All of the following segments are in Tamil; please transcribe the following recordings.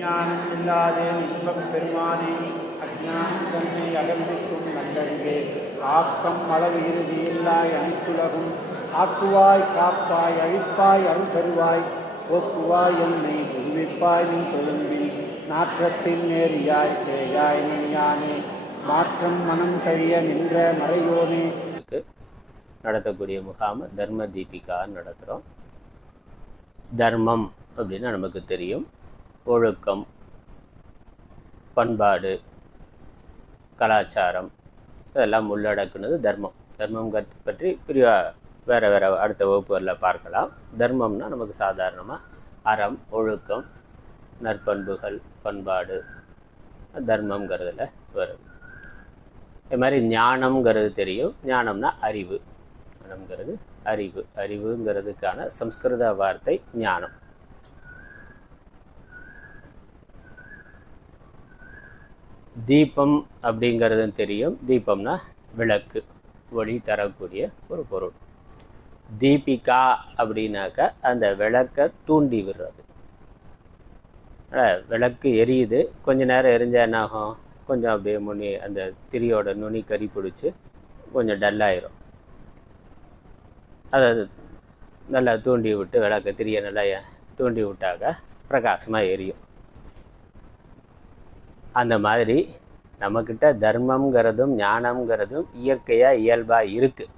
அஞ்ஞானம் இல்லாதே இன்பப் பெருமானே அஞ்ஞானம் தன்னை அகன்றிக்கும் நல்லறிவே ஆக்கம் அளவு இறுதி இல்லாய் அனைத்துலகும் ஆக்குவாய் காப்பாய் அழிப்பாய் அருள் தருவாய் போக்குவாய் என்னை புதுவிப்பாய் நின் கொழும்பில் நாற்றத்தின் நேரியாய் சேயாய் நினையானே மாற்றம் மனம் கழிய நின்ற மறையோனே. நடத்தக்கூடிய முகாம் தர்ம தீபிகா நடத்துகிறோம். தர்மம் அப்படின்னா நமக்கு தெரியும், ஒழுக்கம், பண்பாடு, கலாச்சாரம் இதெல்லாம் உள்ளடக்குனது தர்மம். தர்மம் பற்றி பிரிவாக வேறு அடுத்த வகுப்புகளில் பார்க்கலாம். தர்மம்னா நமக்கு சாதாரணமாக அறம், ஒழுக்கம், நற்பண்புகள், பண்பாடு தர்மங்கிறதுல வரும். இது மாதிரி ஞானம்ங்கிறது தெரியும். ஞானம்னா அறிவு. ஞானம்ங்கிறது அறிவு. அறிவுங்கிறதுக்கான சம்ஸ்கிருத வார்த்தை ஞானம். தீபம் அப்படிங்கிறது தெரியும். தீபம்னா விளக்கு, ஒளி தரக்கூடிய ஒரு பொருள். தீபிகா அப்படின்னாக்கா அந்த விளக்கை தூண்டி விடுறது. விளக்கு எரியுது, கொஞ்ச நேரம் எரிஞ்சால் என்ன ஆகும்? கொஞ்சம் அப்படியே அந்த திரியோட நுனி கறி பிடிச்சி கொஞ்சம் டல்லாயிரும். அதை நல்லா தூண்டி விட்டு விளக்க திரியை நல்லா தூண்டி விட்டாக்க பிரகாசமாக எரியும். அந்த மாதிரி நம்மக்கிட்ட தர்மங்கிறதும் ஞானம்ங்கிறதும் இயற்கையாக இயல்பாக இருக்குது.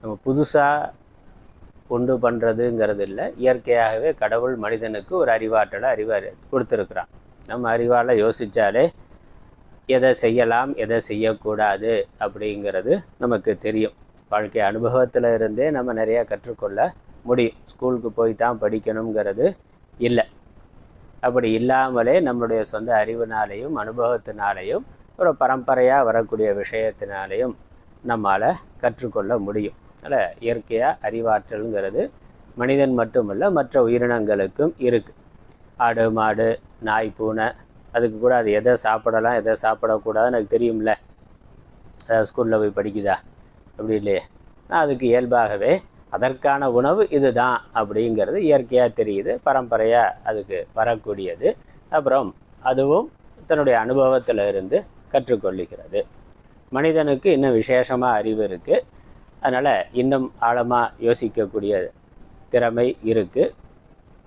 நம்ம புதுசாக உண்டு பண்ணுறதுங்கிறது இல்லை. இயற்கையாகவே கடவுள் மனிதனுக்கு ஒரு அறிவை கொடுத்துருக்குறான். நம்ம அறிவால் யோசித்தாலே எதை செய்யலாம் எதை செய்யக்கூடாது அப்படிங்கிறது நமக்கு தெரியும். வாழ்க்கை அனுபவத்தில் இருந்தே நம்ம நிறையா கற்றுக்கொள்ள முடியும். ஸ்கூலுக்கு போய் தான் படிக்கணுங்கிறது இல்லை. அப்படி இல்லாமலே நம்மளுடைய சொந்த அறிவினாலேயும் அனுபவத்தினாலேயும் ஒரு பரம்பரையாக வரக்கூடிய விஷயத்தினாலேயும் நம்மால் கற்றுக்கொள்ள முடியும். அதில் இயற்கையாக அறிவாற்றலுங்கிறது மனிதன் மட்டுமல்ல மற்ற உயிரினங்களுக்கும் இருக்குது. ஆடு, மாடு, நாய், பூனை அதுக்கு கூட அது எதை சாப்பிடலாம் எதை சாப்பிடக்கூடாதுன்னு எனக்கு தெரியும்ல. அதாவது ஸ்கூலில் போய் படிக்குதா? அப்படி இல்லையே. அதுக்கு இயல்பாகவே அதற்கான உணவு இதுதான் அப்படிங்கிறது இயற்கையாக தெரியுது. பரம்பரையாக அதுக்கு வரக்கூடியது. அப்புறம் அதுவும் தன்னுடைய அனுபவத்தில் இருந்து கற்றுக்கொள்ளுகிறது. மனிதனுக்கு இன்னும் விசேஷமாக அறிவு இருக்குது. அதனால் இன்னும் ஆழமாக யோசிக்கக்கூடிய திறமை இருக்குது.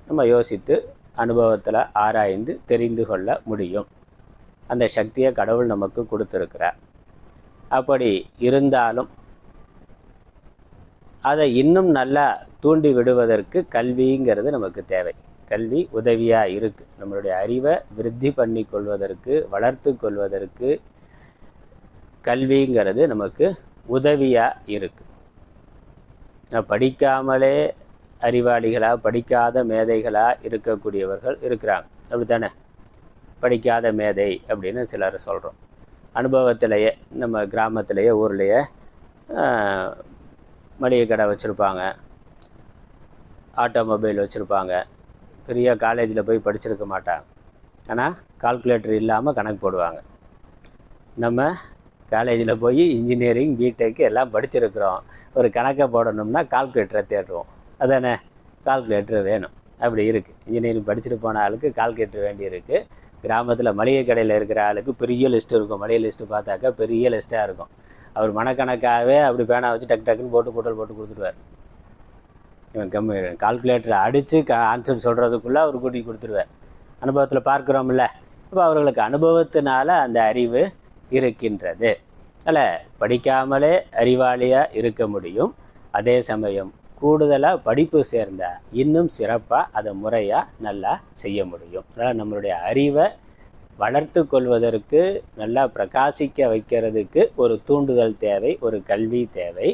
நம்ம யோசித்து அனுபவத்தில் ஆராய்ந்து தெரிந்து கொள்ள முடியும். அந்த சக்தியை கடவுள் நமக்கு கொடுத்துருக்கிறார். அப்படி இருந்தாலும் அதை இன்னும் நல்லா தூண்டி விடுவதற்கு கல்விங்கிறது நமக்கு தேவை. கல்வி உதவியாக இருக்குது. நம்மளுடைய அறிவை விருத்தி பண்ணி கொள்வதற்கு, வளர்த்து கொள்வதற்கு கல்விங்கிறது நமக்கு உதவியாக இருக்குது. படிக்காமலே அறிவாளிகளாக, படிக்காத மேதைகளாக இருக்கக்கூடியவர்கள் இருக்கிறாங்க. அப்படி தானே? படிக்காத மேதை அப்படின்னு சிலர் சொல்கிறோம். அனுபவத்திலேயே நம்ம கிராமத்திலேயே ஊர்லேயே மளிகை கடை வச்சுருப்பாங்க, ஆட்டோமொபைல் வச்சுருப்பாங்க. பெரிய காலேஜில் போய் படிச்சிருக்க மாட்டாங்க. ஆனால் கால்குலேட்டர் இல்லாமல் கணக்கு போடுவாங்க. நம்ம காலேஜில் போய் இன்ஜினியரிங், பிடெக் எல்லாம் படிச்சிருக்கிறோம். ஒரு கணக்கை போடணும்னா கால்குலேட்டரை தேடுவோம். அதானே? கால்குலேட்டர் வேணும். அப்படி இருக்குது. இன்ஜினியரிங் படிச்சுட்டு போன ஆளுக்கு கால்குலேட்டர் வேண்டி இருக்குது. கிராமத்தில் மளிகை கடையில் இருக்கிற ஆளுக்கு பெரிய லிஸ்ட்டு இருக்கும். மளிகை லிஸ்ட்டு பார்த்தாக்கா பெரிய லிஸ்ட்டாக இருக்கும். அவர் மனக்கணக்காகவே அப்படி பேனா வச்சு டக்குன்னு போட்டு கொடுத்துடுவார். இவன் கால்குலேட்டரை அடித்து ஆன்சர் சொல்கிறதுக்குள்ளே அவர் கூட்டி கொடுத்துருவார். அனுபவத்தில் பார்க்குறோம்ல. அப்போ அவர்களுக்கு அனுபவத்தினால அந்த அறிவு இருக்கின்றது. அதில் படிக்காமலே அறிவாளியாக இருக்க முடியும். அதே சமயம் கூடுதலாக படிப்பு சேர்ந்தால் இன்னும் சிறப்பாக அதை முறையாக நல்லா செய்ய முடியும். அதனால் நம்மளுடைய அறிவை வளர்த்து கொள்வதற்கு, நல்லா பிரகாசிக்க வைக்கிறதுக்கு ஒரு தூண்டுதல் தேவை, ஒரு கல்வி தேவை.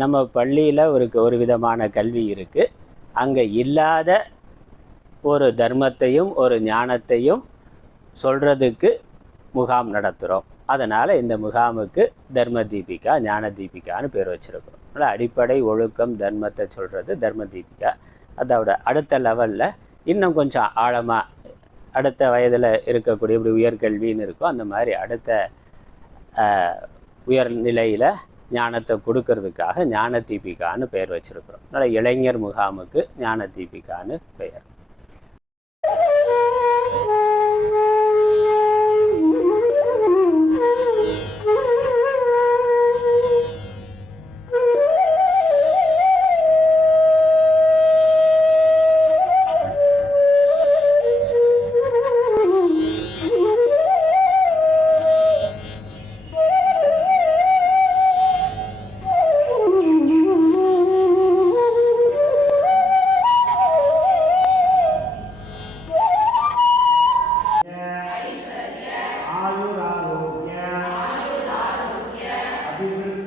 நம்ம பள்ளியில் ஒரு விதமான கல்வி இருக்குது. அங்கே இல்லாத ஒரு தர்மத்தையும் ஒரு ஞானத்தையும் சொல்கிறதுக்கு முகாம் நடத்துகிறோம். அதனால் இந்த முகாமுக்கு தர்ம தீபிகா, ஞான தீபிகான்னு பேர் வச்சுருக்கிறோம். அதனால் அடிப்படை ஒழுக்கம் தர்மத்தை சொல்கிறது தர்ம தீபிகா. அதோட அடுத்த லெவலில் இன்னும் கொஞ்சம் ஆழமாக அடுத்த வயதில் இருக்கக்கூடிய இப்படி உயர்கல்வின்னு இருக்கும். அந்த மாதிரி அடுத்த உயர்நிலையில் ஞானத்தை கொடுக்கறதுக்காக ஞான தீபிகான்னு பெயர் வச்சுருக்கிறோம். அதனால் இளைஞர் முகாமுக்கு ஞான தீபிகான்னு பெயர்.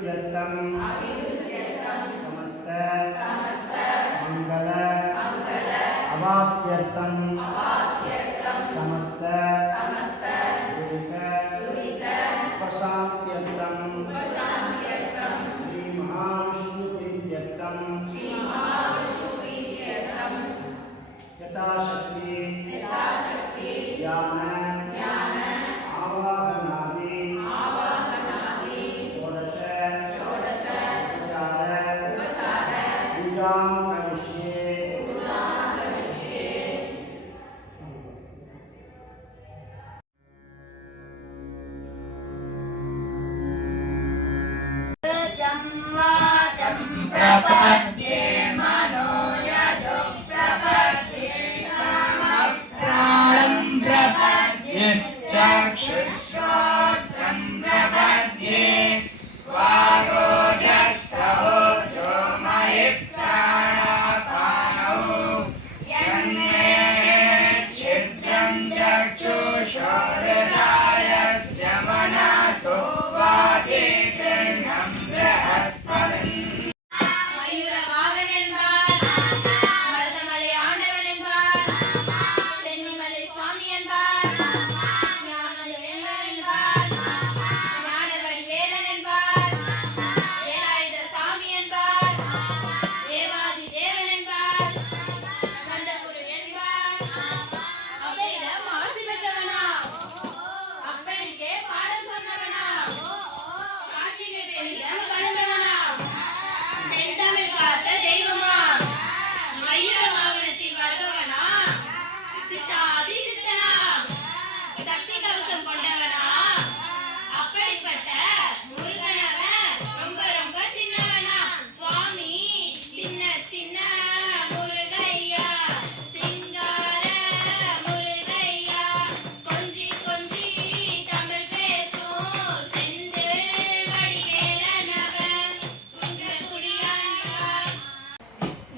अभिवृद्ध्यर्थम समस्त मंगल अवाप्त्यर्थम समस्त दुरित उपशांत्यर्थम श्री महाविष्णु प्रीत्यर्थम यथाशक्ति ज्ञान आवाहनादि षोडश उपचार पूजां करिष्ये। चक्षुश्रोत्रं प्रपद्ये वागोजस्सहोजो मयि प्राणापानौ यन्मे छिद्रं चक्षुषोहृदायस्य मनसो वादिगृह्णं बृहस्पतिम्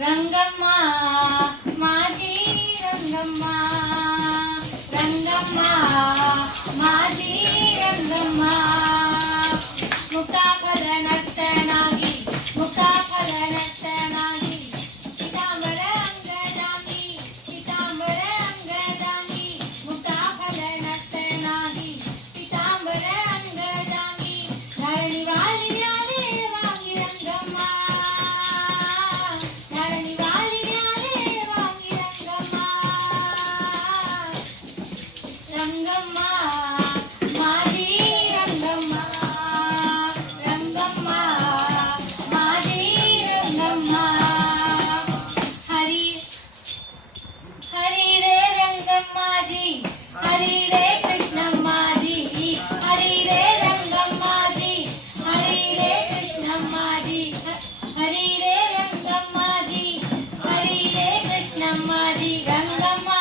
रंगम्मा माजी रंगम्मा रंगम्मा माजी रंगम्मा मुक्ताफल नर्तनागी मुक्ताफल नर्तनागी पीतांबर अंगदांगी पीतांबर अंगदांगी मुक्ताफल नर्तनागी पीतांबर अंगदांगी धरणी वाली आले वांगी रंगम्मा रंगम्मा माजी रंगम्मा रंगम्मा माजी रंगम्मा हरी हरी रे रंगम्मा जी हरी रे कृष्णम्मा जी हरी रे रंगम्मा जी हरी रे कृष्णम्मा जी हरी रे रंगम्मा जी हरी रे कृष्णम्मा जी रंगम्मा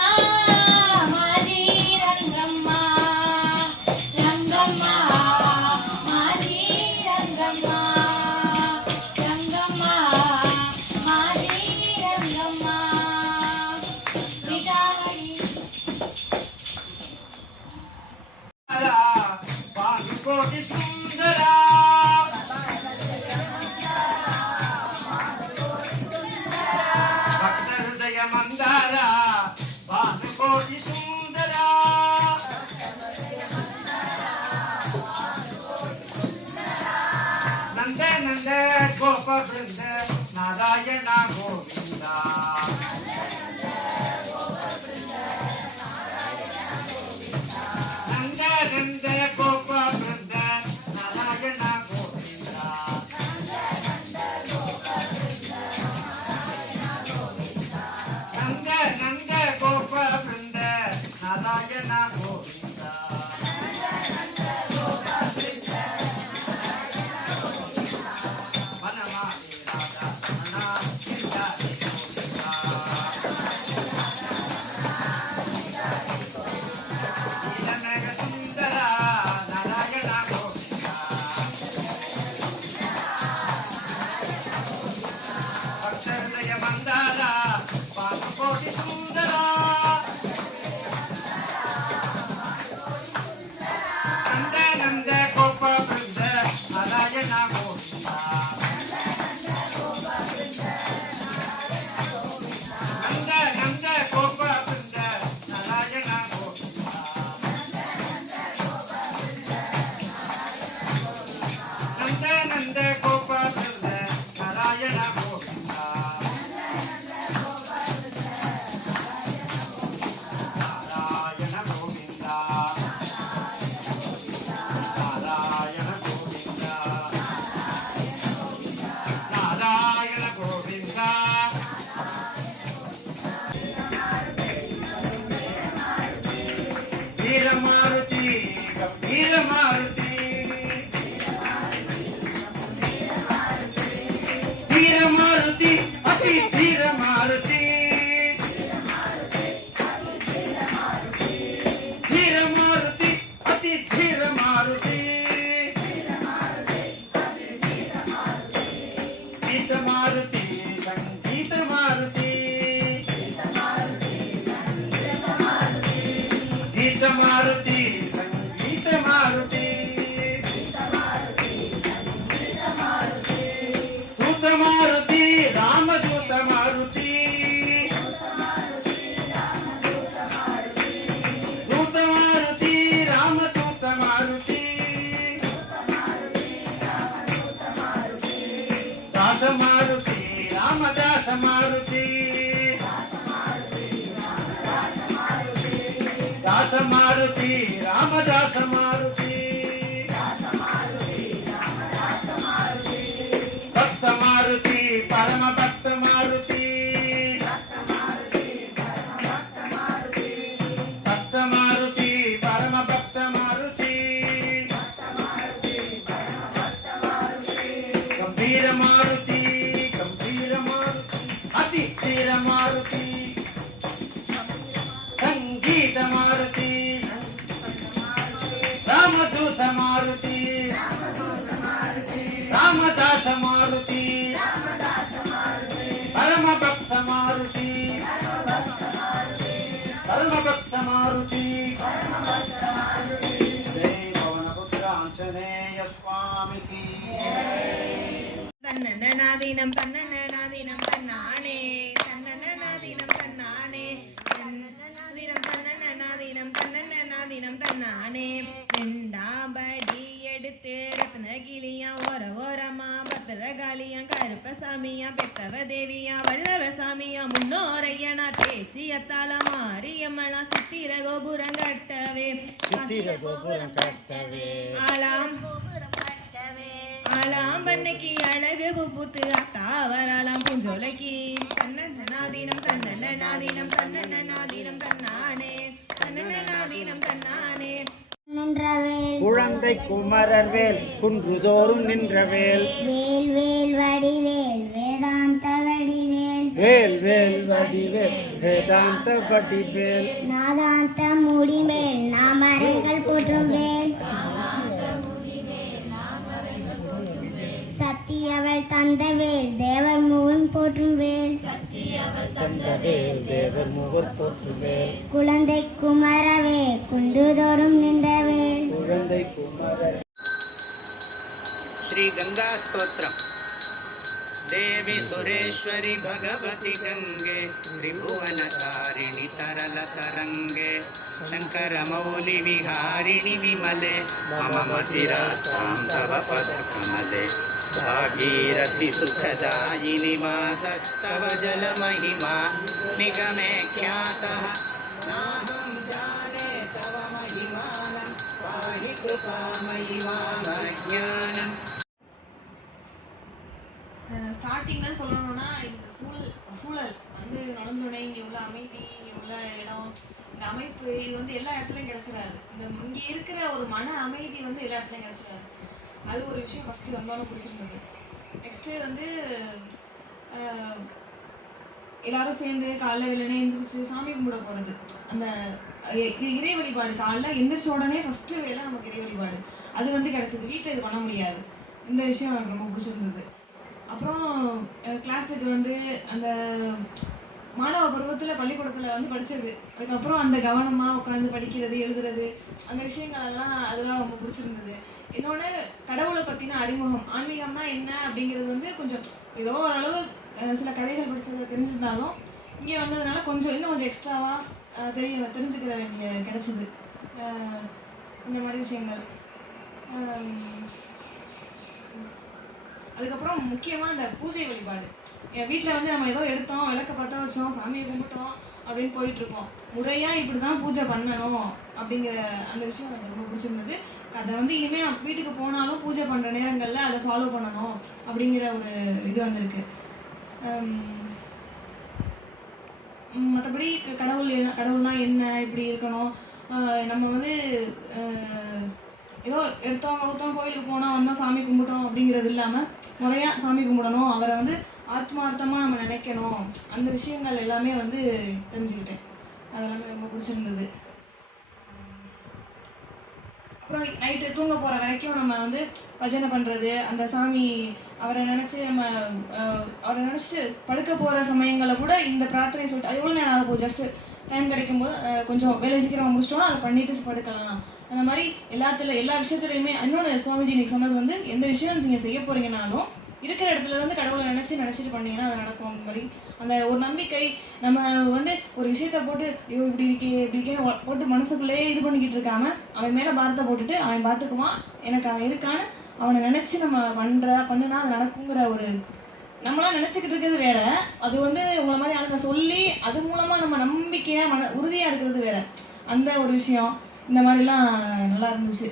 कोटि सुंदरा भक्त हृदय मंदारा भानुकोटि सुंदरा नंद नंद गोप वृंद नारायण गोविंदा नंद नंद गोप वृंद नारायण गोविंदा नंद नंद गोप वृंद नारायण गोविंदा वनमाली நந்த நந்த கோப பிருந்த நாராயண கோவிந்தா நந்த நந்த கோப பிருந்த நாராயண கோவிந்தா நாராயண கோவிந்தா நாராயண கோவிந்தா நாராயண கோவிந்தா வீரமாருதி வீரமாருதி வீரமாருதி அதி வீரமாருதி வீரமாருதி அதி வீரமாருதி गीत मारुति संगीत मारुति गीत मारुति संगीत मारुति दूत मारुति रामदूत मारुति दूत मारुति रामदूत मारुति दास मारुति रामदास मारुति दास मारुति रामदास मारुति भक्त मारुति परम भक्त मारुति भक्त मारुति परम भक्त मारुति गंभीर मारुति अति धीर मारुति संगीत मारुति रामदूत मारुति रामदास मारुति परम भक्त मारुति परम भक्त मारुति जय पवनपुत्र आंजनेय स्वामी की தன்னநாதீனம் தன்னநாதீனம் தன்னானே தன்னநாதீனம் தன்னானே தன்னநாதீனம் தன்னநாதீனம் தன்னநாதீனம் தன்னானே ரெண்டாம்படி எடுத்து ரத்னகிளியா ஓரமா பத்திரகாளியா கருப்பசாமியா பெத்தவ தேவியா வல்லவ சாமியா முன்னோரையனார் பேச்சியத்தால மாரியம்மனா சித்திர கோபுரம் கட்டவே ஆலாம் ஆலாம் பண்ணைக்கு அழகு புத்து அத்தாவராலாம் பூஞ்சோலைக்கு தன்னநாதீனம் தன்னநாதீனம் தன்னநாதீனம் தன்னானே தன்னநாதீனம் தன்னானே குழந்தை குமரர் வேல் குன்றுதோறும் நின்றவேல் வேல் வேல் வடிவேல் வேதாந்த வடிவேல் வேல் வேல் வடிவேல் வேதாந்த வடிவேல் நாதாந்த முடிமேல் நாமரங்கள் போற்றும் வேல் சத்தியவள் தந்தவேல் தேவர் முகம் போற்றும் வேல் தந்தவேல் தேவர் முகர் போற்றுவேல் குழந்தை குமரவே குண்டுதோறும் நின்றவேல் குழந்தை குமரர் श्री गंगा स्तोत्रम देवी सुरेश्वरी भगवती गंगे त्रिभुवनतारिणि तरल तरंगे शंकर मौलि विहारिणि विमले मम मतिरास्तां तव पदकमले भागीरथि सुखदायिनि मातस्तव जल महिमा निगमे ख्यातः नाहं जाने तव महिमानं पाहि कृपामयि मामज्ञानम् ஸ்டார்டிங்ல சொல்லணும்னா இந்த சூழல் வந்து நடந்தோடனே இங்கே உள்ள அமைதி, இங்கே உள்ள இடம், இந்த அமைப்பு, இது வந்து எல்லா இடத்துலையும் கிடச்சிடாது. இங்கே இருக்கிற ஒரு மன அமைதி வந்து எல்லா இடத்துலையும் கிடச்சிடாது. அது ஒரு விஷயம் ஃபஸ்ட்டு வந்தோன்னு பிடிச்சிருந்தது. நெக்ஸ்ட்டு வந்து எல்லாரும் சேர்ந்து காலைல வெள்ளனே எந்திரிச்சு சாமி கும்பிட போகிறது, அந்த இறை வழிபாடு. காலைல எந்திரிச்ச உடனே ஃபஸ்ட்டு வேலை நமக்கு இறை வழிபாடு, அது வந்து கிடச்சிது. வீட்டில் இது பண்ண முடியாது. இந்த விஷயம் எனக்கு ரொம்ப பிடிச்சிருந்தது. அப்புறம் கிளாஸுக்கு வந்து அந்த மாணவ பருவத்தில் பள்ளிக்கூடத்தில் வந்து படித்தது, அதுக்கப்புறம் அந்த கவனமாக உட்காந்து படிக்கிறது, எழுதுறது, அந்த விஷயங்களெல்லாம் அதெல்லாம் ரொம்ப பிடிச்சிருந்தது. இன்னொன்று கடவுளை பற்றின அறிமுகம், ஆன்மீகம்னா என்ன அப்படிங்கிறது வந்து கொஞ்சம் ஏதோ ஓரளவு சில கதைகள் படிச்சது தெரிஞ்சிருந்தாலும் இங்கே வந்ததுனால இன்னும் கொஞ்சம் எக்ஸ்ட்ராவாக தெரிஞ்சுக்கிற வேண்டிய கிடச்சிது இந்த மாதிரி விஷயங்கள். அதுக்கப்புறம் முக்கியமாக இந்த பூஜை வழிபாடு. என் வீட்டில் வந்து நம்ம ஏதோ எடுத்தோம், விளக்க பற்ற வச்சோம், சாமியை கும்பிட்டோம் அப்படின்னு போயிட்டுருப்போம். முறையாக இப்படி தான் பூஜை பண்ணணும் அப்படிங்கிற அந்த விஷயம் எனக்கு ரொம்ப பிடிச்சிருந்தது. அதை வந்து இனிமேல் நான் வீட்டுக்கு போனாலும் பூஜை பண்ணுற நேரங்களில் அதை ஃபாலோ பண்ணணும் அப்படிங்கிற ஒரு இது வந்திருக்கு. மற்றபடி கடவுள்னா என்ன, இப்படி இருக்கணும், நம்ம வந்து ஏதோ எடுத்தோம் வகுத்தோம் கோயிலுக்கு போனோம் வந்தோம் சாமி கும்பிட்டோம் அப்படிங்கிறது இல்லாமல் முறையாக சாமி கும்பிடணும், அவரை வந்து ஆத்மார்த்தமாக நம்ம நினைக்கணும், அந்த விஷயங்கள் எல்லாமே வந்து தெரிஞ்சுக்கிட்டேன். அதெல்லாமே ரொம்ப பிடிச்சிருந்தது. அப்புறம் நைட்டு தூங்க போகிற வரைக்கும் நம்ம வந்து பஜனை பண்ணுறது, அந்த சாமி அவரை நினச்சி அவரை நினச்சிட்டு படுக்க போகிற சமயங்களில் கூட இந்த பிரார்த்தனை சொல்லிட்டு அது எவ்வளோ நேரம் ஆக போகுது, ஜஸ்ட்டு டைம் கிடைக்கும்போது கொஞ்சம் வேலை சீக்கிரமாக முடிச்சிட்டோம்னா அதை பண்ணிவிட்டு படுக்கலாம். அந்த மாதிரி எல்லா விஷயத்துலையுமே இன்னொன்று சுவாமிஜி இன்னைக்கு சொன்னது வந்து எந்த விஷயம் நீங்கள் செய்ய போகிறீங்கனாலும் இருக்கிற இடத்துல வந்து கடவுளை நினச்சிட்டு பண்ணீங்கன்னா அது நடக்கும். அந்த மாதிரி அந்த ஒரு நம்பிக்கை, நம்ம வந்து ஒரு விஷயத்த போட்டு ஐயோ இப்படி இருக்கேன்னு போட்டு மனசுக்குள்ளேயே இது பண்ணிக்கிட்டு இருக்காம அவன் மேலே பாரத்தை போட்டுட்டு அவன் பார்த்துக்குவான், எனக்கு அவன் இருக்கான்னு அவனை நினச்சி நம்ம பண்ணுனா அது நடக்குங்கிற ஒரு நம்மளாம் நினச்சிக்கிட்டு இருக்கிறது வேற, அது வந்து உங்களை மாதிரி ஆளுங்க சொல்லி அது மூலமாக நம்ம நம்பிக்கையாக உறுதியாக இருக்கிறது வேற. அந்த ஒரு விஷயம் இந்த மாதிரிலாம் நல்லா இருந்துச்சு.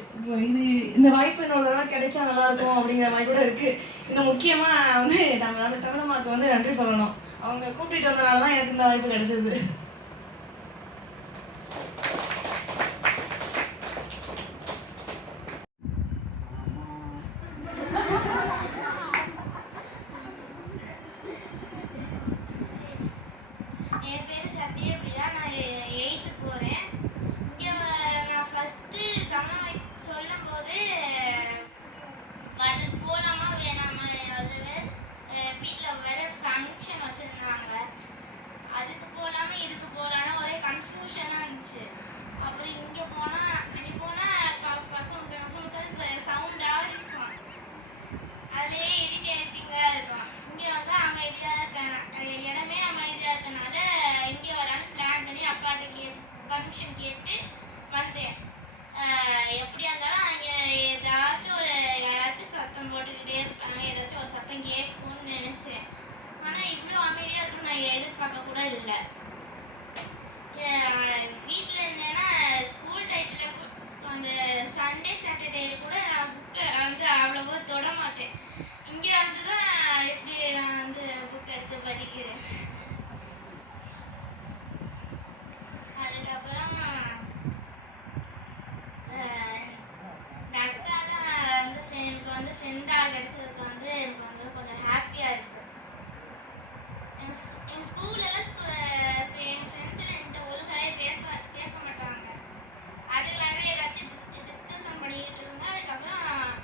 இது இந்த வாய்ப்பு இன்னொரு தடவை கிடைச்சா நல்லாயிருக்கும் அப்படிங்கிற மாதிரி கூட இருக்குது. இன்னும் முக்கியமாக வந்து நம்ம தமிழம்மாவுக்கு வந்து நன்றி சொல்லணும். அவங்க கூப்பிட்டு வந்தனால தான் எனக்கு இந்த வாய்ப்பு கிடைச்சது. என் பேர் சத்யபிரியா, நான் 8th போகிறேன். இங்கே நான் ஃபஸ்ட்டு தமிழ் சொல்லும் போது அது போகலாமா வேணாமா, அதில் வீட்டில் வேறு ஃபங்க்ஷன் வச்சுருந்தாங்க, அதுக்கு போகலாமா இதுக்கு போகலான்னு ஒரே கன்ஃபியூஷனாக இருந்துச்சு. அப்புறம் இங்கே போனால் சவுண்டாக இருக்கும், அதுலேயே இரிட்டேட்டிங்காக இருக்கும். இங்கே வந்து அமைதியாக இருக்காங்க, இடமே அமைதியாக இருக்கனால இங்கே வரான்னு பிளான் பண்ணி அப்பாட்ட பர்மிஷன் கேட்டு வந்தேன். எப்படியா இருந்தாலும் அங்கே யாராச்சும் சத்தம் போட்டுக்கிட்டே இருப்பாங்க, ஏதாச்சும் ஒரு சத்தம் கேட்கும்னு நினச்சேன். ஆனால் இவ்வளோ அமைதியாக இருக்குன்னு நான் எதிர்பார்க்க கூட இல்லை. வீட்டில் இருந்தேன்னா ஸ்கூல் டைத்தில் அந்த சண்டே சாட்டர்டேயில் கூட நான் புக்கை வந்து அவ்வளோவா தொட மாட்டேன். இங்கே வந்து தான் எப்படி நான் வந்து புக் எடுத்து படிக்கிறேன். அதுக்கப்புறம் இந்த அக்காலாம் வந்து எனக்கு வந்து ஃப்ரெண்டாக கிடைச்சதுக்கு வந்து எனக்கு வந்து கொஞ்சம் ஹாப்பியாக இருக்குது. என் ஸ்கூல்லலாம் என் ஃப்ரெண்ட்ஸில் என்கிட்ட ஒழுங்காகவே பேச மாட்டாங்க. அது இல்லாமல் ஏதாச்சும் டிஸ்கஷன் பண்ணிக்கிட்டு இருந்தால் அதுக்கப்புறம்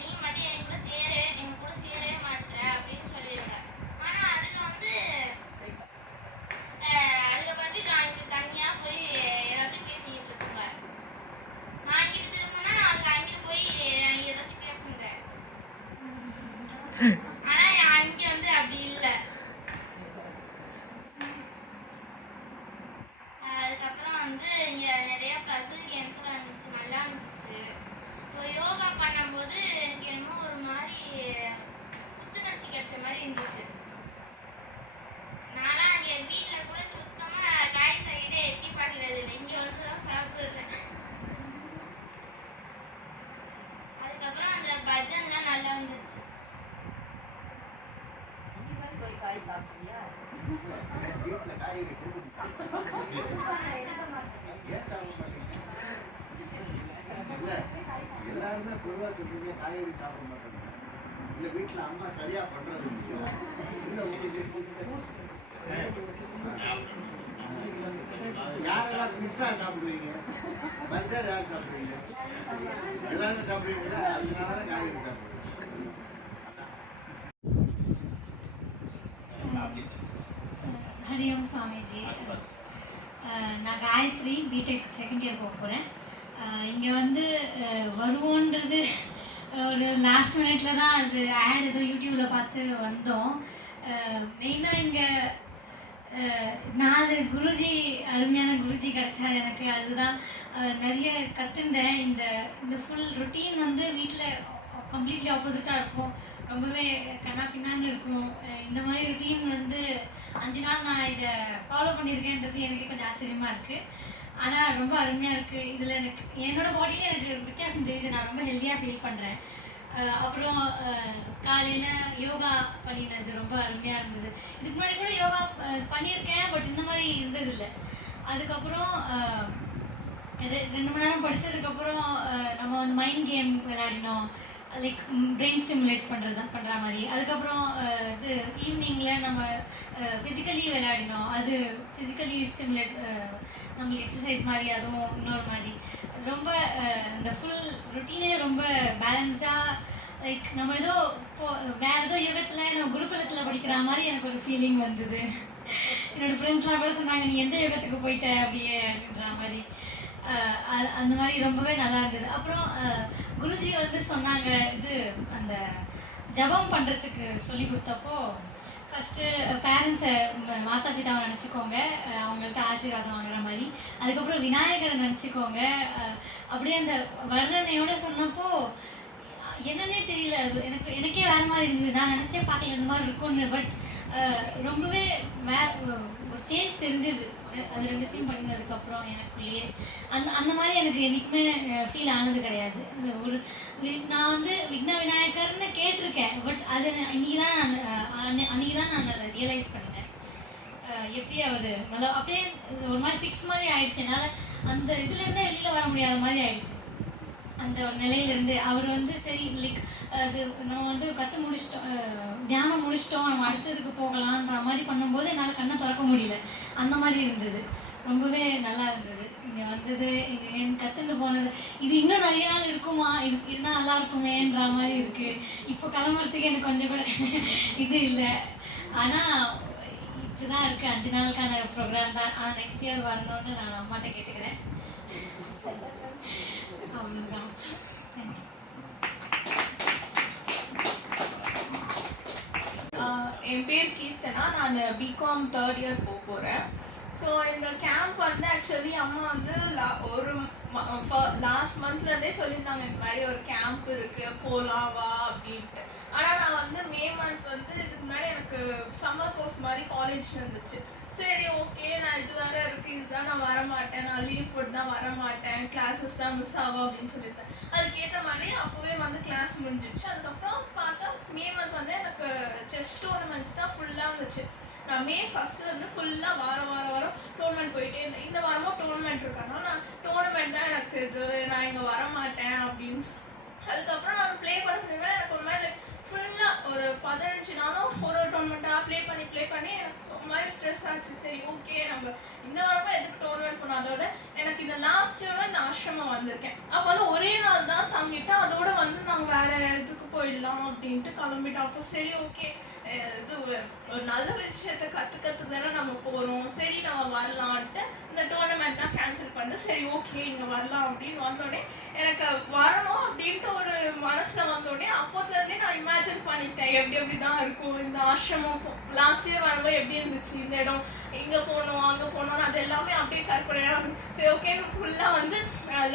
நீ மட்டும் என் கூட சேரவே மாட்டேற அப்படின்னு சொல்லிடுங்க. ஆனால் அதுக்கு வந்து அதுக்கு பற்றி நான் இங்கே தனியாக போய் ஏதாச்சும் பேசிக்கிட்டு இருக்குங்க. நான் இங்கிட்டு திரும்பினா அதுக்கு அங்கிட்டு போய் ஏதாச்சும் பேசுங்க. ஆனால் இங்கே வந்து அப்படி இல்லை. அதுக்கப்புறம் வந்து இங்கே நிறைய பசில் கேம்ஸ்லாம் இருந்துச்சு, நல்லா இருந்துச்சு. இப்போ யோகா பண்ணும்போது எனக்கு என்னமோ ஒரு மாதிரி புத்துணர்ச்சி கிடைச்ச மாதிரி இருந்துச்சு. நான்லாம் அங்கே வீட்டில் கூட சுத்தமாக காய் சைடே எட்டி பார்க்கறது இல்லை, இங்கே வந்து தான் சாப்பிட்றேன். அதுக்கப்புறம் அந்த பஜன்லாம் நல்லா இருந்துச்சு. எல்லாருமே பொதுவாக சொல்றீங்க காய்கறி சாப்பிட மாட்டாங்க, இல்லை வீட்டில் அம்மா சரியாக பண்ணுறது இல்லை. யாரெல்லாம் பிஸ்ஸா சாப்பிடுவீங்க, பர்கர் யார் சாப்பிடுவீங்க, எல்லாருமே சாப்பிடுவீங்களா? அதனால தான் காய்கறி சாப்பிடுவீங்க. ஹரிஓம் சுவாமிஜி. நான் காயத்ரி, பிடெக் செகண்ட் இயர் போக போகிறேன். இங்கே வந்து வருவோன்றது ஒரு லாஸ்ட் மினிட்ல தான் அது ஆட் ஏதோ யூடியூப்பில் பார்த்து வந்தோம். மெயினாக இங்கே 4 குருஜி, அருமையான குருஜி கிடச்சார் எனக்கு. அதுதான் நிறைய கற்றுண்டேன். இந்த ஃபுல் ரொட்டீன் வந்து வீட்டில் கம்ப்ளீட்லி ஆப்போசிட்டாக இருக்கும், ரொம்பவே கண்ணா பின்னான்னு இருக்கும். இந்த மாதிரி ரொட்டீன் வந்து 5 நாள் நான் இதை ஃபாலோ பண்ணியிருக்கேன்றது எனக்கு கொஞ்சம் ஆச்சரியமாக இருக்குது. ஆனால் ரொம்ப அருமையாக இருக்குது. இதில் எனக்கு என்னோடய பாடியிலே எனக்கு வித்தியாசம் தெரியுது. நான் ரொம்ப ஹெல்த்தியாக ஃபீல் பண்ணுறேன். அப்புறம் காலையில் யோகா பண்ணினது ரொம்ப அருமையாக இருந்தது. இதுக்கு முன்னாடி கூட யோகா பண்ணியிருக்கேன், பட் இந்த மாதிரி இருந்ததில்லை. அதுக்கப்புறம் 2 மணி நேரம் படித்ததுக்கப்புறம் நம்ம வந்து மைண்ட் கேம் விளையாடினோம், லைக் பிரெயின் ஸ்டிமுலேட் பண்ணுற மாதிரி. அதுக்கப்புறம் இது ஈவினிங்கில் நம்ம ஃபிசிக்கலி விளையாடினோம், அது ஃபிசிக்கலி ஸ்டிமுலேட் நம்மளுக்கு எக்ஸசைஸ் மாதிரி, அதுவும் இன்னொரு மாதிரி. ரொம்ப இந்த ஃபுல் ருட்டீனே ரொம்ப பேலன்ஸ்டாக, லைக் நம்ம ஏதோ வேறு ஏதோ யுகத்தில் நம்ம குருகுலத்தில் படிக்கிற மாதிரி எனக்கு ஒரு ஃபீலிங் வந்தது. என்னோடய ஃப்ரெண்ட்ஸ்லாம் கூட சொன்னாங்க, நீ எந்த யுகத்துக்கு போயிட்ட அப்படியே அப்படின்ற மாதிரி. அந்த மாதிரி ரொம்பவே நல்லா இருந்தது. அப்புறம் குருஜி வந்து சொன்னாங்க, இது அந்த ஜபம் பண்ணுறதுக்கு சொல்லி கொடுத்தப்போ ஃபஸ்ட்டு பேரண்ட்ஸை, மாதா பிதாவை நினச்சிக்கோங்க, அவங்கள்ட்ட ஆசீர்வாதம் வாங்குற மாதிரி. அதுக்கப்புறம் விநாயகரை நினச்சிக்கோங்க. அப்படியே அந்த வர்ணனையோடு சொன்னப்போ என்னன்னே தெரியல, அது எனக்கே வேறு மாதிரி இருந்தது. நான் நினச்சே பார்க்கல இந்த மாதிரி இருக்கும்னு. பட் ரொம்பவே ஒரு சேஞ்ச் தெரிஞ்சுது அது 2த்தையும் பண்ணினதுக்கப்புறம் எனக்குள்ளேயே. அந்த மாதிரி எனக்கு என்றைக்குமே ஃபீல் ஆனது கிடையாது. ஒரு நான் வந்து விக்ன விநாயகர்னு கேட்டிருக்கேன், பட் அது அன்றைக்கி தான் நான் அதை ரியலைஸ் பண்ணினேன். எப்படி அவர் அப்படியே ஒரு மாதிரி ஃபிக்ஸ் மாதிரி ஆயிடுச்சு. என்னால் அந்த இதுலேருந்தே வெளியில் வர முடியாத மாதிரி ஆயிடுச்சு. அந்த ஒரு நிலையிலேருந்து அவர் வந்து சரி, லைக் அது நம்ம வந்து முடிச்சிட்டோம், தியானம் முடிச்சிட்டோம், நம்ம அடுத்ததுக்கு போகலான்ற மாதிரி பண்ணும்போது என்னால் கண்ணை திறக்க முடியல. அந்த மாதிரி இருந்தது. ரொம்பவே நல்லா இருந்தது. இங்கே வந்தது, என் கற்றுட்டு போனது, இது இன்னும் நிறைய நாள் இருக்குமா, இருந்தால் நல்லா இருக்குமேன்ற மாதிரி இருக்குது. இப்போ கிளம்புறதுக்கு எனக்கு கொஞ்சம் கூட இது இல்லை. ஆனால் இப்படி தான் இருக்குது. 5 நாளுக்கான ப்ரோக்ராம் தான். ஆனால் நெக்ஸ்ட் இயர் வரணும்னு நான் அம்மாட்ட கேட்டுக்கிறேன். அவ்வளோதான். தேங்க்யூ. என் பேர் கீர்த்தனா. நான் பிகாம் 3rd இயர் போக போகிறேன். ஸோ இந்த கேம்ப் வந்து ஆக்சுவலி அம்மா வந்து லாஸ்ட் மந்த்லேருந்தே சொல்லியிருந்தாங்க, இந்த மாதிரி ஒரு கேம்ப் இருக்குது, போகலாம் வா அப்படின்ட்டு. ஆனால் நான் வந்து மே மந்த் வந்து இதுக்கு முன்னாடி எனக்கு சம்மர் கோர்ஸ் மாதிரி காலேஜில் இருந்துச்சு. சரி ஓகே, நான் இது வேறு இருக்குது, இதுதான் நான் வரமாட்டேன், நான் லீவ் போட்டு தான் வரமாட்டேன், கிளாஸஸ் தான் மிஸ் ஆகும் அப்படின்னு சொல்லியிருந்தேன். அதுக்கேற்ற மாதிரி அப்போவே வந்து கிளாஸ் முடிஞ்சிடுச்சு. அதுக்கப்புறம் பார்த்தா மே மந்த் வந்து எனக்கு செஸ் டோர்னமெண்ட்ஸ் தான் ஃபுல்லாக இருந்துச்சு. நான் மே 1st வந்து ஃபுல்லாக வாரம் டோர்னமெண்ட் போயிட்டே இருந்தேன். இந்த வாரமும் டோர்னமெண்ட் இருக்கானா, நான் டோர்னமெண்ட் தான் எனக்கு இது, நான் இங்கே வரமாட்டேன் அப்படின்னு. அதுக்கப்புறம் நான் ப்ளே பண்ண எனக்கு ஒரு மாதிரி ஃபுல்லாக ஒரு 15 நாளும் ஒரு டோர்னமெண்ட்டாக ப்ளே பண்ணி எனக்கு ஒரு மாதிரி ஸ்ட்ரெஸ் ஆச்சு. சரி ஓகே, நம்ம இந்த வாரமாக எதுக்கு டோர்னமெண்ட் பண்ணோம். அதோட எனக்கு இந்த லாஸ்ட் இயரோட இந்த ஆசிரமம் வந்திருக்கேன். அப்போ வந்து ஒரே நாள் தான் தங்கிட்டேன். அதோட வந்து நாங்கள் வேறு இதுக்கு போயிடலாம் அப்படின்ட்டு கிளம்பிட்டோம். அப்போ சரி ஓகே, இது ஒரு நல்ல விஷயத்தை கற்றுக்கிறதுக்கு தானே நம்ம போகிறோம், சரி நம்ம வரலான்ட்டு இந்த டோர்னமெண்ட்லாம் கேன்சல் பண்ணிட்டு சரி ஓகே இங்கே வரலாம் அப்படின்னு வந்தோடனே எனக்கு வரணும் அப்படின்ட்டு ஒரு மனசில் வந்தோடனே அப்போதுலேருந்தே நான் இமேஜின் பண்ணிட்டேன் எப்படி தான் இருக்கும் இந்த ஆசிரமம். லாஸ்ட் இயர் வரும்போது எப்படி இருந்துச்சு, இந்த இடம் இங்கே போகணும் அங்கே போகணும், அது எல்லாமே அப்படியே கற்பனையாக. சரி ஓகே, ஃபுல்லாக வந்து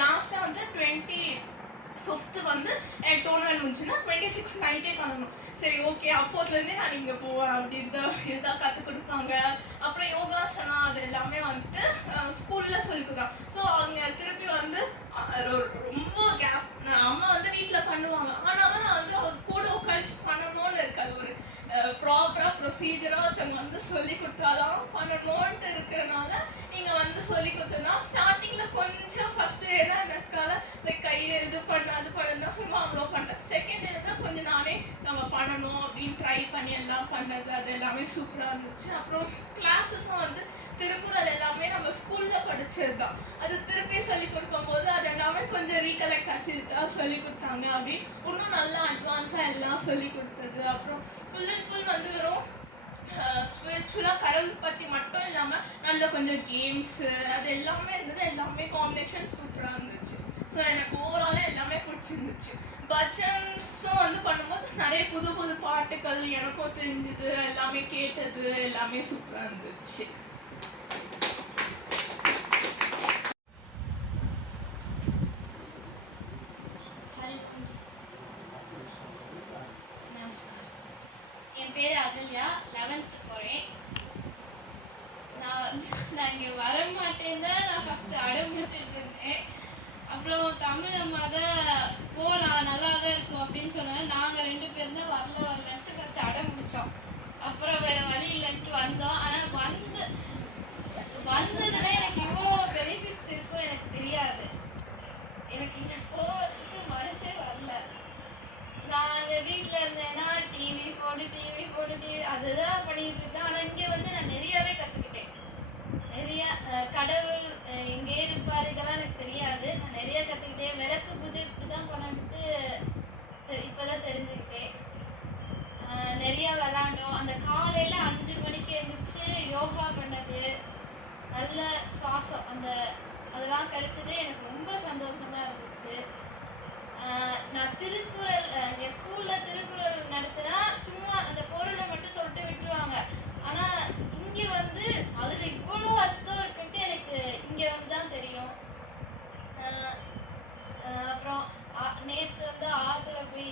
லாஸ்ட்டாக வந்து 25th வந்து எனக்கு டோர்னமெண்ட் முடிச்சுன்னா 26 நைட்டே கிளம்பணும். சரி ஓகே, அப்போதுலேருந்தே நான் இங்கே போவேன் அப்படின்ட்டு இதுதான் கற்றுக் கொடுப்பாங்க. அப்புறம் யோகாசனா அது எல்லாமே வந்துட்டு ஸ்கூலில் சொல்லிக் கொடுத்தாங்க. ஸோ அவங்க திருப்பி வந்து ரொம்ப கேப், அம்மா வந்து வீட்டில் பண்ணுவாங்க, ஆனாலும் நான் வந்து அவங்க கூட உட்காந்து பண்ணணும்னு இருக்காது. ஒரு ப்ராப்பராக ப்ரொசீஜராக ஒருத்தவங்க வந்து சொல்லி கொடுத்தாதான் பண்ணணும்ன்ட்டு இருக்கிறனால இங்கே வந்து சொல்லி கொடுத்ததுனா ஸ்டார்டிங்கில் கொஞ்சம் ஃபஸ்ட்டு ஏன்னா எனக்கால லைக் கையில் இது பண்ண அது பண்ணதான் சும்மா அவ்வளோ பண்ணேன். செகண்ட் இயர் தான் கொஞ்சம் நானே நம்ம பண்ணணும் அப்படின்னு ட்ரை பண்ணி எல்லாம் பண்ணது, அது எல்லாமே சூப்பராக இருந்துச்சு. அப்புறம் கிளாஸஸும் வந்து திருக்குறள் எல்லாமே நம்ம ஸ்கூலில் படித்தது தான், அது திருப்பி சொல்லி கொடுக்கும்போது அது எல்லாமே கொஞ்சம் ரீகலெக்ட் ஆச்சு, இதுதான் சொல்லி கொடுத்தாங்க அப்படின்னு இன்னும் நல்லா அட்வான்ஸாக எல்லாம் சொல்லி கொடுத்தது. அப்புறம் ஃபுல் அண்ட் ஃபுல் வந்து வெறும் ஸ்பிரிச்சுவலாக கடவுள் பற்றி மட்டும் இல்லாமல் நல்ல கொஞ்சம் கேம்ஸு அது எல்லாமே இருந்தது. எல்லாமே காம்பினேஷன் சூப்பராக இருந்துச்சு. ஸோ எனக்கு ஓவராலாக எல்லாமே பிடிச்சிருந்துச்சு. பஜன்ஸும் வந்து பண்ணும்போது நிறைய புது புது பாட்டுகள் எனக்கும் தெரிஞ்சுது, எல்லாமே கேட்டது, எல்லாமே சூப்பராக இருந்துச்சு. நமஸ்காரம். என் பேர் அகல்யா, 11th போகிறேன். நான் இங்கே வர மாட்டேன் தான் நான் ஃபஸ்ட்டு அடம் பிடிச்சிட்டு இருந்தேன். அப்புறம் தமிழ் அம்மா தான் போகலாம் நல்லா தான் இருக்கும் அப்படின்னு சொன்னாங்க. நாங்கள் 2 பேரும் தான் வரலன்ட்டு ஃபஸ்ட்டு அடம் பிடிச்சோம். அப்புறம் வேறு வழி இல்லைன்ட்டு வந்தோம். ஆனால் வந்ததில் எனக்கு இவ்வளோ பெனிஃபிட்ஸ் இருக்கும் எனக்கு தெரியாது. எனக்கு இங்கே போகிறதுக்கு மனசே வரல. நான் வீட்டில் இருந்தேன்னா டிவி போட்டு அதுதான் பண்ணிட்டு இருக்கேன். ஆனால் இங்கே வந்து நான் நிறையாவே கற்றுக்கிட்டேன். நிறையா கடவுள் எங்கே இருப்பார் இதெல்லாம் எனக்கு தெரியாது. நான் நிறைய கற்றுக்கிட்டேன். விளக்கு பூஜை இப்படி தான் பண்ணணுன்ட்டு இப்போ தான் தெரிஞ்சுக்கிட்டேன். நிறையா விளாண்டோம். அந்த காலையில் 5 மணிக்கு எழுந்திரிச்சு யோகா பண்ணது, நல்ல சுவாசம் அதெல்லாம் கிடைச்சது எனக்கு ரொம்ப சந்தோஷமாக இருந்துச்சு. நான் திருக்குறள் எங்கள் ஸ்கூலில் திருக்குறள் நடத்தினா சும்மா அந்த பொருளை மட்டும் சொல்லிட்டு விட்டுருவாங்க. ஆனால் இங்கே வந்து அதில் இவ்வளோ அர்த்தம் இருக்குன்ட்டு எனக்கு இங்கே வந்து தான் தெரியும். அப்புறம் நேற்று வந்து ஆற்றுல போய்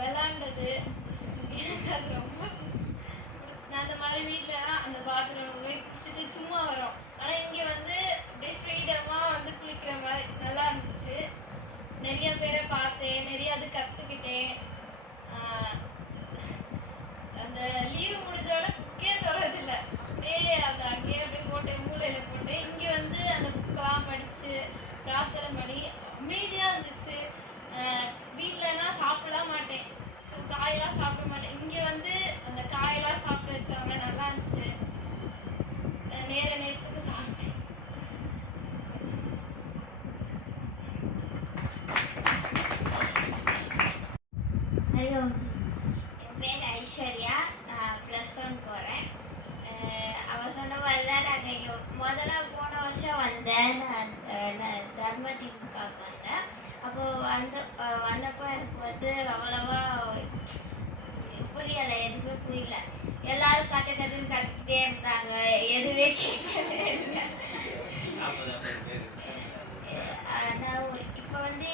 விளாண்டது எனக்கு அது ரொம்ப நான் அந்த மாதிரி வீட்டிலலாம் அந்த பாத்ரூம் போய் பிடிச்சிட்டு சும்மா வரோம். ஆனால் இங்கே வந்து அப்படியே ஃப்ரீடமாக வந்து குளிக்கிற மாதிரி நல்லா இருந்துச்சு. நிறைய பேரை பார்த்தேன், நிறைய அது கற்றுக்கிட்டேன். அந்த லீவ் முடிஞ்சோட புக்கே தொடரதில்லை, அப்படியே அந்த அங்கேயே அப்படியே போட்டேன், மூலையில் போட்டேன். இங்கே வந்து அந்த புக்கெல்லாம் படித்து பிரார்த்தனை பண்ணி அமைதியாக இருந்துச்சு. வீட்டிலலாம் சாப்பிடலாம் மாட்டேன், காயெல்லாம் சாப்பிட மாட்டேன். இங்கே வந்து அந்த காயெல்லாம் சாப்பிட வச்சாங்க, நல்லா இருந்துச்சு. நேரத்துக்கு சாப்பிட்டேன். என் பேர் ஐஸ்வர்யா, நான் +1 போகிறேன். அவள் சொன்ன மாதிரி தான் நாங்கள் இங்கே முதல்ல போன வருஷம் வந்தேன். நான் தர்மதிமுகாவுக்கு வந்தேன். அப்போது வந்தப்போ எனக்கு வந்து அவ்வளோவா புரியலை, எதுவுமே புரியல. எல்லோரும் கற்றுன்னு கற்றுக்கிட்டே இருந்தாங்க, எதுவுமே கேட்கவே இல்லை. அதனால் இப்போ வந்து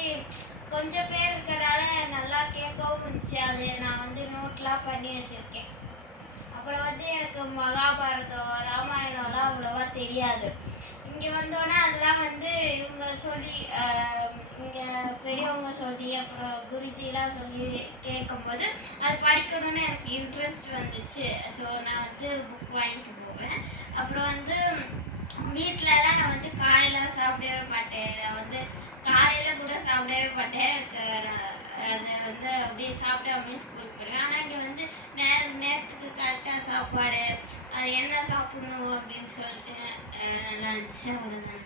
கொஞ்சம் பேர் இருக்கிறனால நல்லா கேட்கவும் இருந்துச்சு. அது நான் வந்து நோட்லாம் பண்ணி வச்சுருக்கேன். அப்புறம் வந்து எனக்கு மகாபாரதம், ராமாயணம்லாம் அவ்வளோவா தெரியாது. இங்கே வந்தோன்னே அதெல்லாம் வந்து இவங்க சொல்லி, இங்கே பெரியவங்க சொல்லி, அப்புறம் குருஜிலாம் சொல்லி கேட்கும்போது அது படிக்கணும்னு எனக்கு இன்ட்ரெஸ்ட் வந்துச்சு. ஸோ நான் வந்து புக் வாங்கிட்டு போவேன். அப்புறம் வந்து வீட்டிலலாம் நான் வந்து காயெல்லாம் சாப்பிடவே மாட்டேன். நான் வந்து காலையில் கூட சாப்பிடவே மாட்டேன். எனக்கு அதை வந்து அப்படியே சாப்பிடாமே ஸ்கூலுக்கு போயிடுவேன். ஆனால் இங்கே வந்து நேரத்துக்கு கரெக்டாக சாப்பாடு, அது என்ன சாப்பிடணும் அப்படின்னு சொல்லிட்டு நல்லா இருந்துச்சு. அவ்வளோதான்.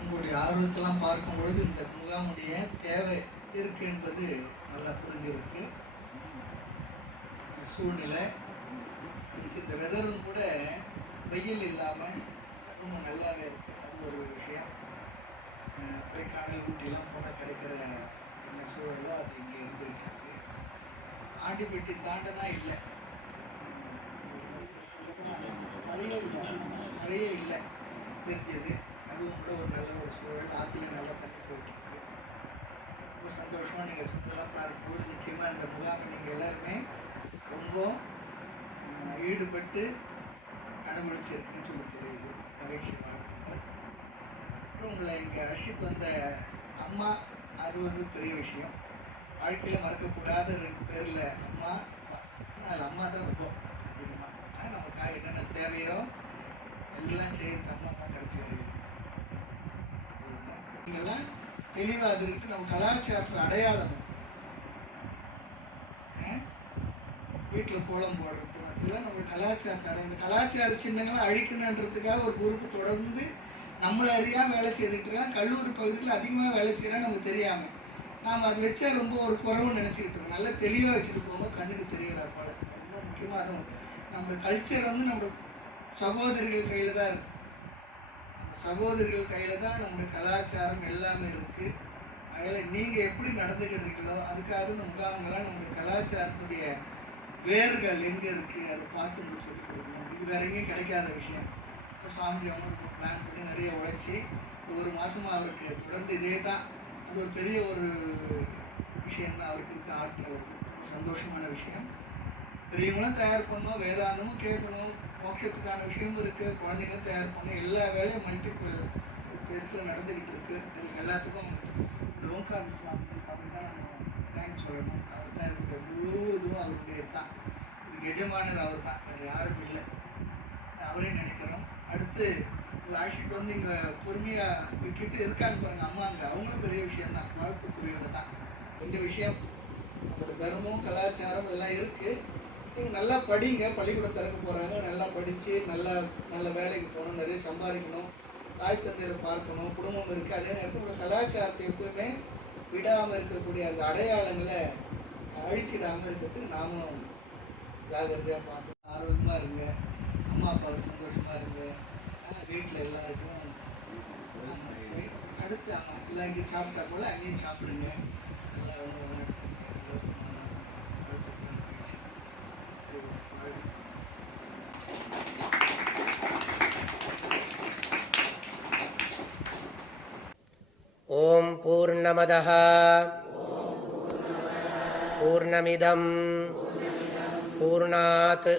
உங்களுடைய ஆர்வத்தெல்லாம் பார்க்கும்பொழுது இந்த முகாமுடைய தேவை இருக்கு என்பது நல்லா புரிஞ்சிருக்கு. சூழ்நிலை இந்த வெதரும் கூட வெயில் இல்லாமல் ரொம்ப நல்லாவே இருக்குது. அது ஒரு விஷயம். கொடைக்கானல் ஊட்டிலாம் போனால் கிடைக்கிற என்ன சூழலோ அது இங்கே இருந்துகிட்டு இருக்கு. ஆண்டிப்பட்டி தாண்டனா இல்லை, மழையே இல்லை தெரிஞ்சது. அதுவும் கூட ஒரு நல்ல ஒரு சூழல். ஆற்றுல நல்லா தண்ணி போயிட்டுருக்கு. ரொம்ப சந்தோஷமாக நீங்கள் சுற்றுலாம் பார்க்கும்போது நிச்சயமாக இந்த முகாமை நீங்கள் எல்லாருமே ரொம்ப ஈடுபட்டு அனுபவிச்சிருக்குன்னு சொல்லி தெரியுது. மகிழ்ச்சி, வாழ்த்துக்கள். அப்புறம் உங்களை இங்கே அழைச்சிட்டு வந்த அம்மா, அது வந்து பெரிய விஷயம். வாழ்க்கையில் மறக்கக்கூடாத 2 பேரில் அம்மா, அப்பா. அதில் அம்மா தான் ரொம்ப அதிகமாக. ஆனால் நமக்காக என்னென்ன தேவையோ எல்லாம் செய்கிறது அம்மா தான் கடைசி வரையும். நீங்கள்லாம் தெளிவாக இருந்துட்டு நம்ம கலாச்சாரத்தில் அடையாளம் வீட்டில் கோலம் போடுறது இதெல்லாம் நம்ம கலாச்சாரத்தை இந்த கலாச்சார சின்னங்களை அழிக்கணுன்றதுக்காக ஒரு குரூப்பு தொடர்ந்து நம்மளை அறியாமல் வேலை செய்துட்டு இருக்காங்க. கல்லூரி பகுதியில் அதிகமாக வேலை செய்கிறோம் நமக்கு தெரியாமல். நாம் அது வச்சா ரொம்ப ஒரு குறவு நினச்சிக்கிட்டு இருக்கோம். நல்லா தெளிவாக வச்சுட்டு போங்க, கண்ணுக்கு தெரிகிற போல. ரொம்ப முக்கியமாக அதுவும் நம்ம கல்ச்சர் வந்து நம்ம சகோதரிகள் கையில் தான் இருக்குது. நம்ம சகோதரிகள் கையில் தான் நம்முடைய கலாச்சாரம் எல்லாமே இருக்குது. அதில் நீங்கள் எப்படி நடந்துக்கிட்டு அதுக்காக இந்த முகாம்களாக நம்முடைய கலாச்சாரத்துடைய வேர்கள் எங்கே இருக்குது அதை பார்த்து நம்ம சொல்லிக் கொடுக்கணும். இது வேற எங்கேயும் கிடைக்காத விஷயம். இப்போ சுவாமிஜி அவங்க ரொம்ப பிளான் பண்ணி நிறைய உழைச்சி ஒரு மாதமாக அவருக்கு தொடர்ந்து இதே தான். அது ஒரு பெரிய ஒரு விஷயந்தான் அவருக்கு இருக்க ஆற்றல். அது சந்தோஷமான விஷயம். பெரியவங்களும் தயார் பண்ணணும், வேதாந்தமும் கேட்கணும், மோட்சத்துக்கான விஷயமும் இருக்குது, குழந்தைங்களும் தயார் பண்ணணும். எல்லா வேலையும் மல்டிபிள் பேஸில் நடந்துக்கிட்டு இருக்குது. இதுக்கு எல்லாத்துக்கும் ஓங்கார் சுவாமி தான் நம்ம தேங்க்ஸ் சொல்லணும். அவர் தான் இதனுடைய முழுவதும் அவருடைய தான். இதுக்கு எஜமானர் அவர் தான், வேறு யாரும் இல்லை. அவரையும் நினைக்கிறோம். அடுத்து அழைச்சிட்டு வந்து இங்கே பொறுமையாக விட்டுட்டு இருக்காங்க பாருங்கள் அம்மாங்க, அவங்களும் பெரிய விஷயந்தான், வாழ்த்துக்குரியவங்க தான். 2 விஷயம், நம்மளோட தர்மம் கலாச்சாரம் இதெல்லாம் இருக்குது. நீங்கள் நல்லா படிங்க, பள்ளிக்கூடம் திறக்க போகிறாங்க, நல்லா படித்து நல்ல வேலைக்கு போகணும், நிறைய சம்பாதிக்கணும், தாய் தந்தையரை பார்க்கணும், குடும்பம் இருக்குது. அதே நேரத்தில் உங்களோட கலாச்சாரத்தை எப்பவுமே விடாமல் இருக்கக்கூடிய அந்த அடையாளங்களை அழிச்சிடாமல் இருக்கிறதுக்கு நாமும் ஜாகிரதையாக பார்த்து ஆரோக்கியமாக இருங்க, அம்மா அப்பாவுக்கு சந்தோஷமாக இருங்க, வீட்டில் எல்லாருக்கும் அடுத்து எல்லாம் இங்கேயும் சாப்பிட்டா போல் அங்கேயும் சாப்பிடுங்க, நல்லா உணவெல்லாம் எடுத்துங்க. ஓம் பூர்ணமதः பூர்ணமிதம் பூர்ணாத்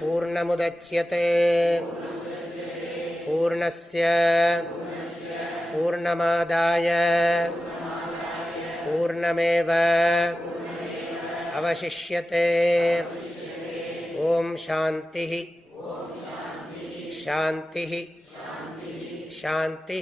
பூர்ணமுதச்யதே பூர்ணஸ்ய பூர்ணமாதாய பூர்ணமேவ அவசிஷ்யதே. ஓம் சாந்தி சாந்தி சாந்தி.